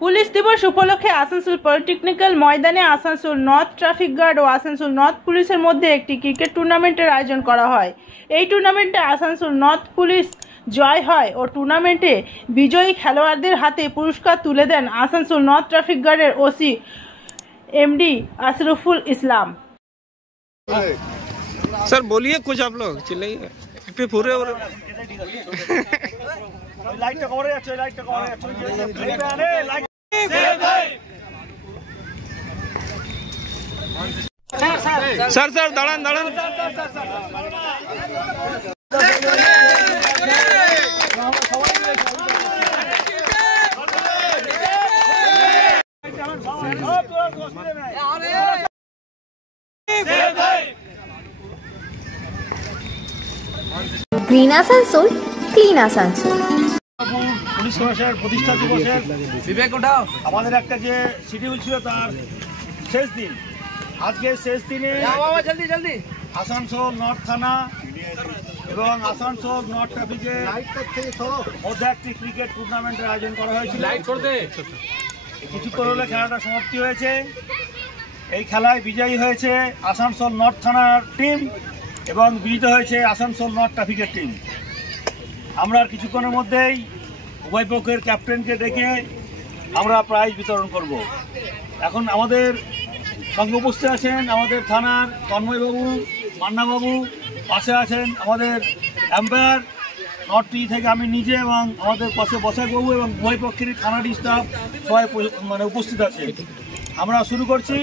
Police দিবস উপলক্ষে Asansol polytechnical ময়দানে আসানসোল নর্থ ট্রাফিক গার্ড ও আসানসোল নর্থ পুলিশের মধ্যে একটি ক্রিকেট টুর্নামেন্টের আয়োজন করা হয়। এই টুর্নামেন্টে আসানসোল নর্থ পুলিশ জয় হয় ও টুর্নামেন্টে বিজয়ী খেলোয়াড়দের হাতে পুরস্কার তুলে দেন আসানসোল নর্থ ট্রাফিক গার্ডের OC MD Ashraful Islam. Sir बोलिए कुछ आप लोग चिल्लाइए पे पूरे और लाइट कवर है लाइट कवर है सर सर दाड़न दाड़न গ্রিন আসানসোল ক্লিন আসানসোল। পুলিশ কমিশনের প্রতিষ্ঠা দিবসের বিবেক উঠাও আমাদের একটা যে শিডিউল ছিল তার শেষ দিন, আজকে শেষ দিনে আসানসোল নর্থ থানা এবং আসানসোল নর্থ ট্রাফিকের মধ্যে একটি ক্রিকেট টুর্নামেন্টের আয়োজন করা হয়েছিল। কিছুক্ষণ হলে খেলাটা সমাপ্তি হয়েছে। এই খেলায় বিজয়ী হয়েছে আসানসোল নর্থ থানার টিম এবং বিজিত হয়েছে আসানসোল নর্থ ট্রাফিকের টিম। আমরা কিছুক্ষণের মধ্যেই উভয় পক্ষের ক্যাপ্টেনকে ডেকে আমরা প্রাইজ বিতরণ করব। এখন আমাদের সঙ্গে উপস্থিত আছেন আমাদের থানার তন্ময়বাবু, মান্নাবাবু, পাশে আছেন আমাদের এম্পায়ার নর্থ টি থেকে আমি নিজে এবং আমাদের পাশে বসাকবাবু এবং উভয় পক্ষেরই থানার স্টাফ সবাই উপস্থিত আছে। আমরা শুরু করছি।